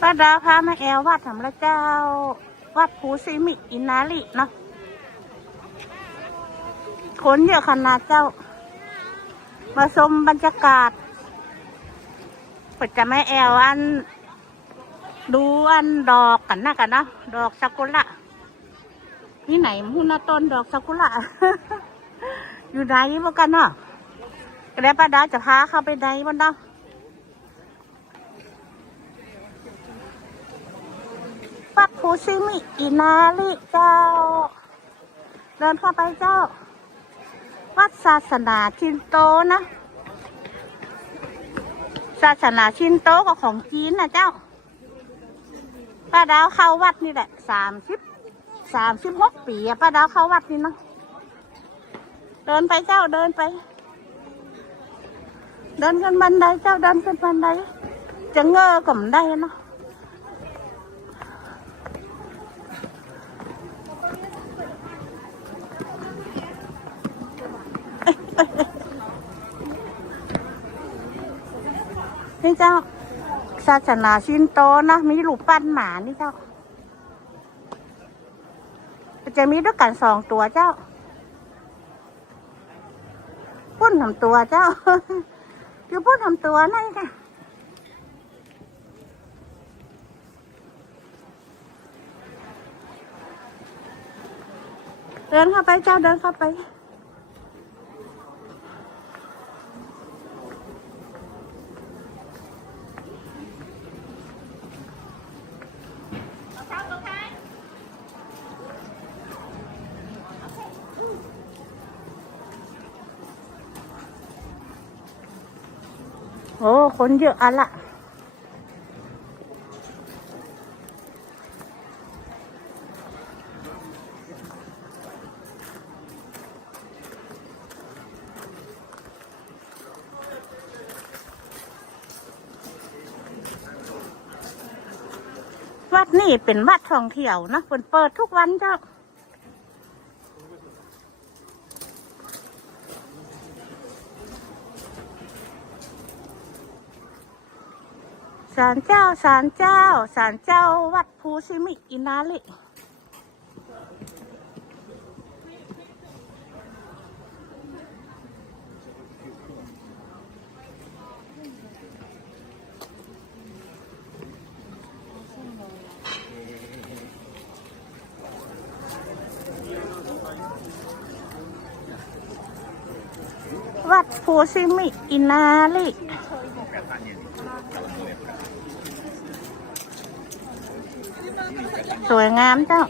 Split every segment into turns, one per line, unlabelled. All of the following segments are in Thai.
ป้าดาพามาแอลวัดธรรมละเจ้า วัดภูซิมิอินาลิเนาะคนเยอะขนาดเจ้า มาชมบรรยากาศเปิดจะไม่แอลอัน ดูอันดอกกันนะกันเนาะดอกซากุระนี่ไหนมุนาต้นดอกซากุระอยู่ไหนบ้างกันเนาะแล้วป้าดาจะพาเข้าไปไหนบ้างเนาะ ปักภูซิมิอินาลิเจ้า เดินเข้าไปเจ้า วัดศาสนาชินโตนะ ศาสนาชินโตก็ของจีนนะเจ้าป้าดาวเข้าวัดนี่แหละสามสิบสามสิบหกปีอะป้าดาวเข้าวัดนี่เนาะเดินไปเจ้าเดินไป เดินขึ้นบันไดเจ้าเดินขึ้นบันไดจะเงอก็ไม่ได้เนาะ เจ้า ศาสนาชินโตนะมีรูปปั้นหมานี่เจ้า จะมีด้วยกันสองตัวเจ้าปุ้นทำตัวเจ้า คือปุ้นทำตัวนั่นค่ะเดินเข้าไปเจ้าเดินเข้าไป โอ้คนเยอะอะละวัดนี่เป็นวัดท่องเที่ยวนะเปิดเปิดทุกวันเจ้าาลเจ้าศาลเจ้าศาลเจ้าวัดภูซิมิอินาลิวัดภูซิมิอินาลิ สวยงามเจ้า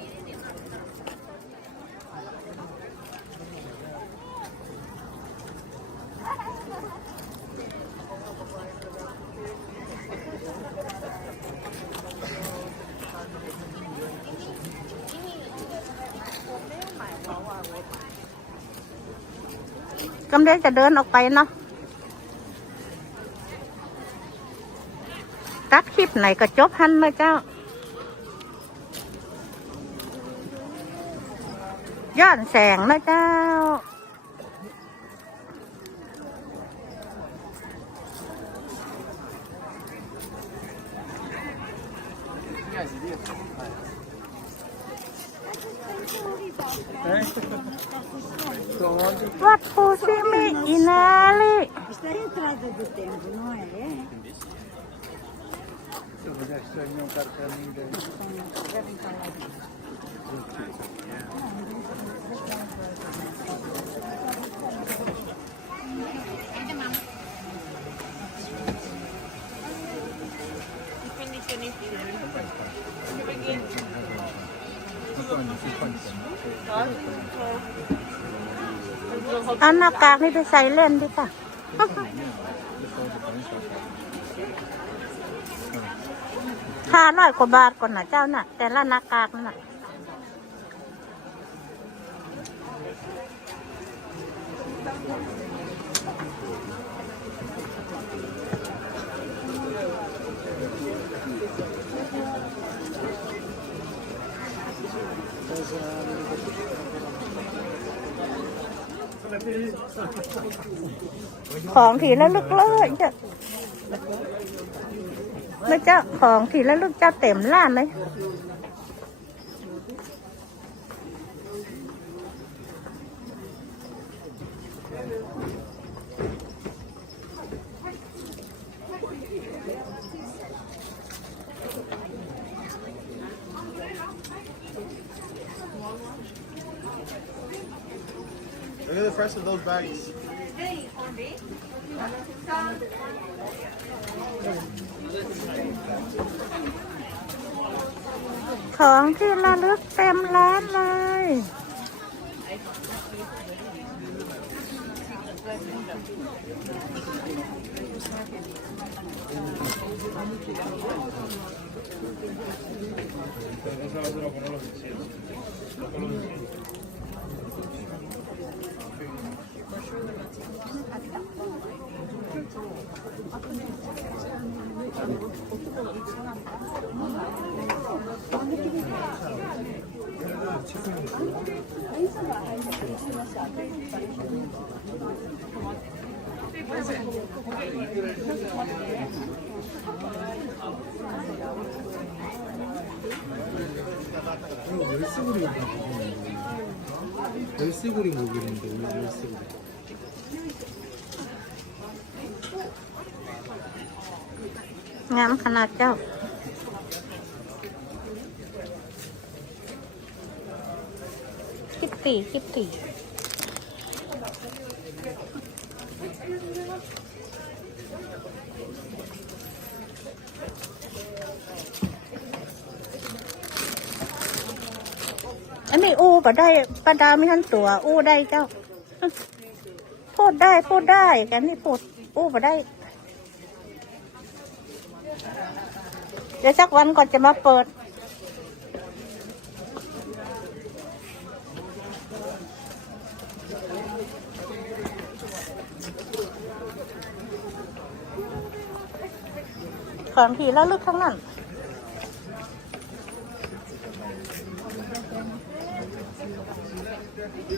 กำลังจะเดินออกไปเนาะ ตัดคลิปไหนก็จบหันเลยเจ้า ย้อนแสงนะเจ้า วัดภูซิมิอินาลิ
Está a entrada do templo, não é? É.
Ờ, เอาหน้ากากนี่ไปใส่เล่นดิค่ะ ห้าร้อยกว่าบาทก่อนนะเจ้าน่ะ แต่ละหน้ากากน่ะของทีละลึกเลยจ้ะ แล้วเจ้าของทีและลูกเจ้าเต็มร้านเลย
Look at the fresh of those bags.
ของที่ระลึกเต็มร้านเลย
열쇠 이거 열쇠고리 같은 거 열쇠고리
목이는데 오늘 열쇠고리. 그냥 하나 껴 키티 키티 ก็ได้ประดาไม่ทันตัว อู้ได้เจ้าพูดได้พูดได้แกนี่พูดอู้ก็ได้ เดี๋ยวสักวันก่อนจะมาเปิดของทีแล้วลึกทั้งนั้น เดิ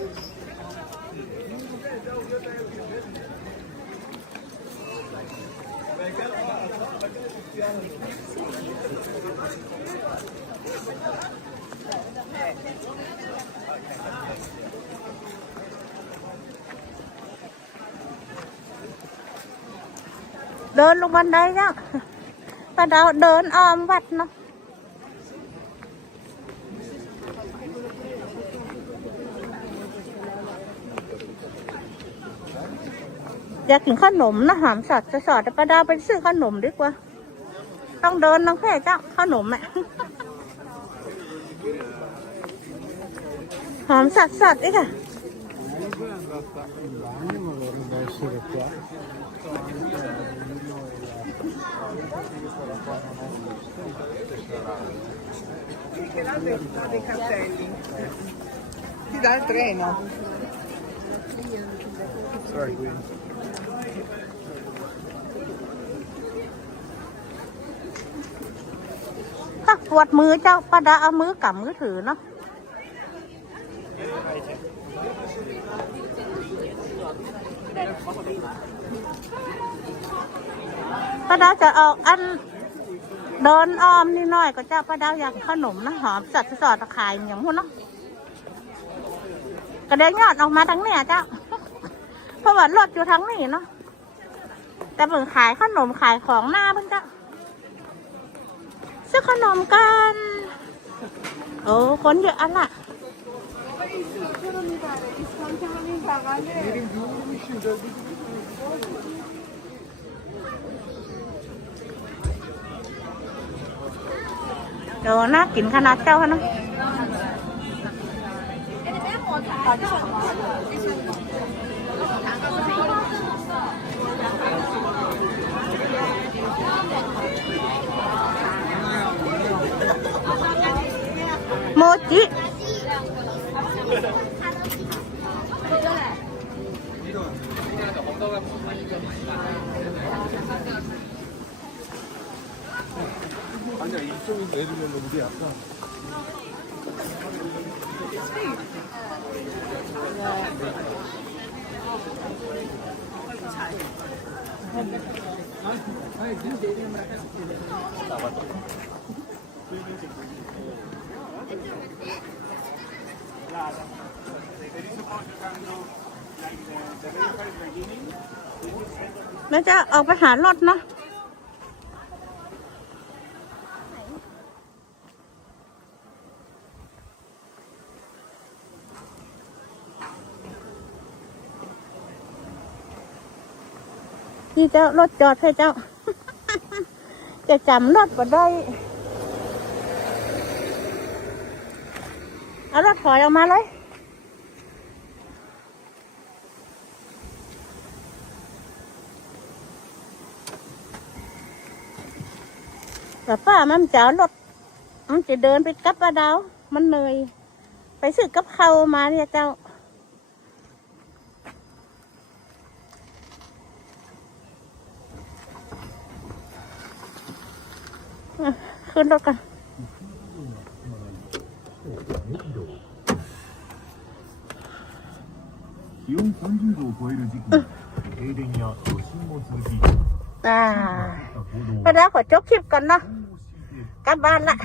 นลงบันไดจ้ะป้าดาวเดินอ้อมวัดเนาะ อยากกินขนมนะหอมสดสดแต่ป้าดาไปซื้อขนมดีกว่า ต้องเดินน้องแพร่เจ้าขนมอะหอมสดสดดิค่ะ
ที่
ได้เทรน
อะ
ถ้าปวดมือเจ้าป้าดาเอามือกำมือถือเนาะป้าดาจะเอาอันเดินอ้อมนี่น้อยก็เจ้าป้าดาอยากขนมนะหอมจัดสอดตะขายอย่างพวกเนาะกระเด็นยอดออกมาทั้งเนี่ยเจ้าเพราะว่ารถอยู่ทั้งนี้เนาะแต่เพิ่งขายขนมขายของหน้าเพิ่นเจ้า ซื้อขนมกัน โอ้คนเยอะอันละเดี๋ยวน่ากินขนาดเจ้าค่ะนะโมจิ
아니야, 이쪽에서 내리면 우리 아까.
แล้วจะออกไปหารถเนาะนี่เจ้ารถจอดให้เจ้า จะจำรถมาได้ เอารถถอยออกมาเลย แต่ป้ามันจะเอารถมันจะเดินไปกับปลาดาว มันเหนื่อย ไปซื้อกับเขาวมาเนี่ยเจ้าขึ้นรถกัน
気温30度を超える時期に停電や余震も続き
อ่า
行動
ปลาดาวขอจบคลิปก่อนเนาะ
を強いて
กลับบ้านละ
睡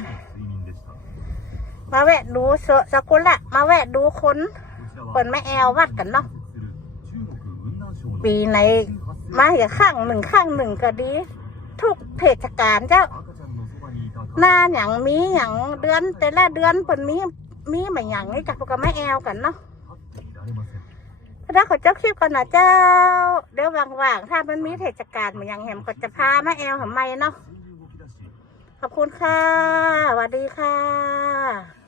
眠でした
มาแวะดูสสกุลละ มาแวะดูคน
こちら
ค
は
นไม่แอลวัดกันเนาะ
する中国雲南省の
ปีไหน มาอย่าข้างหนึ่งข้างหนึ่งก็ดี ทุกเทศกาลเจ้า
赤ちゃんのそばにいた
หน้าอย่างมีอย่างเดือนแต่ละเดือนเปินมีมีมาอย่างนี้จากพวกก็ไม่แอลกันเนาะ
พระ
นักขอเจ้าคลิปก่อนนะเจ้า เดี๋ยวว่างๆ ถ้ามันมีเทศกาลมือนอย่างแหมก็จะพาแม่แอลหัวไมเนาะ ขอบคุณค่ะสวัสดีค่ะ